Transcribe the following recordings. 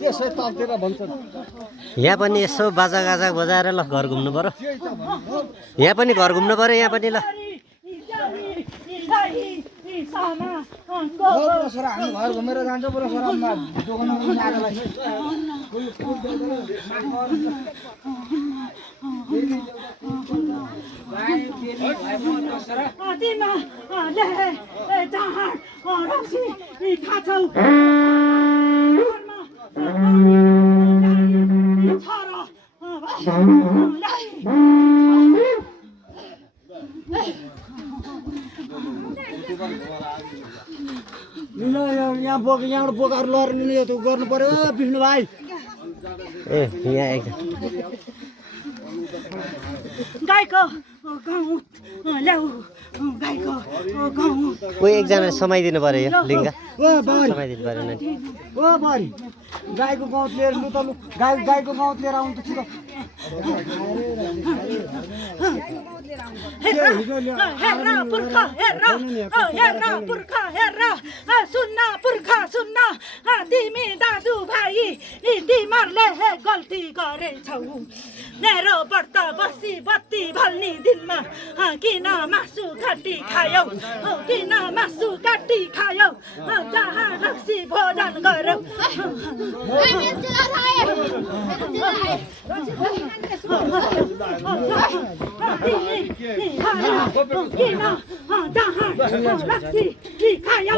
त्यसै तालतिर भन्छ यहाँ पनि यसो बाजागाजा बजाएर ल घर घुम्नु पर्यो यहाँ पनि घर घुम्नु पर्यो यहाँ पनि ल छोरा हामी घर घुमेर जान्छ पुरा छोरा दोकानमा आगोलाई यहाँ बोक यहाँबाट बोकाहरू लगेर लिनु यो गर्नु पर्यो विष्णु भाइ ए यहाँ एकदम गाईको गाउँ ल्याऊ गाईको गाउँ कोही एकजना समाइदिनु पर्यो यो लिङ्गा ओ बारी समाइदिनु पर्यो नि ओ बारी गाईको गौत लिएर लु त लु गाईको गौत लिएर आउनु त छिटो हेर पुर्खा हेर पुर्खा हेर सुन्न पुर्खा सुन्न तिमी दाजु भाइ तिमीहरूले गल्ती गरेछौ मेरो व्रत बसी बत्ती भल्ने दिनमा किन मासु काटी खायौ किन मासु काटी खायौ जहाँ रक्सी भोजन गरौ किन जहाँ रक्सी खायौ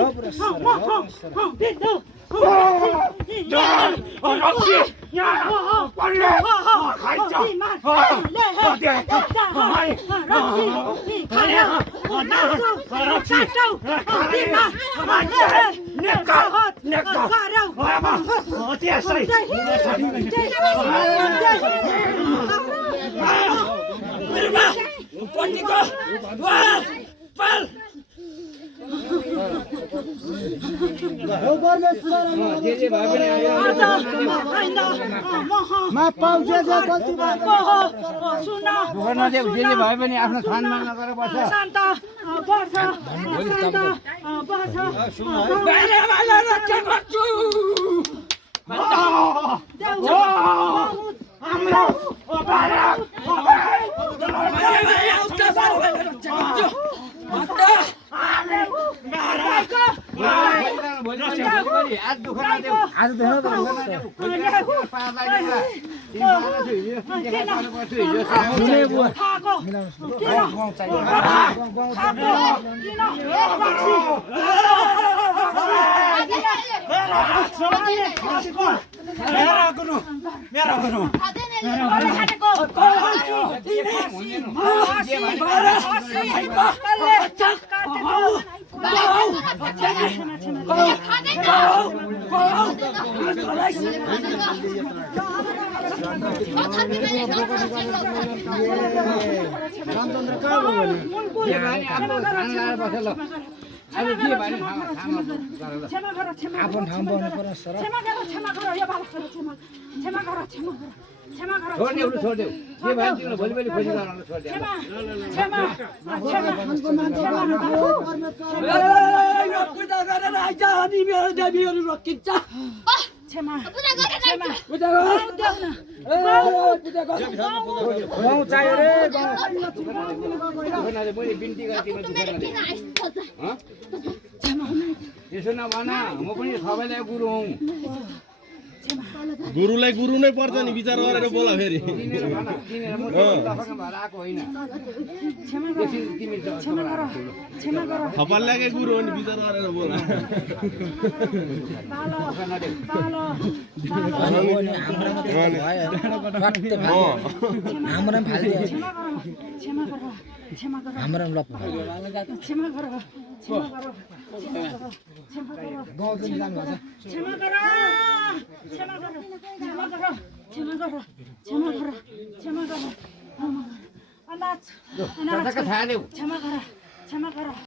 भए पनि आफ्नो स्थानमा नगरेर बस्छ यसो नभन म पनि सबैलाई गुरु हुँ गुरुलाई गुरु नै पर्छ नि विचार गरेर बोला फेरि थपाल्लाकै गुरु हो नि विचार गरेर बोला क्षमा गर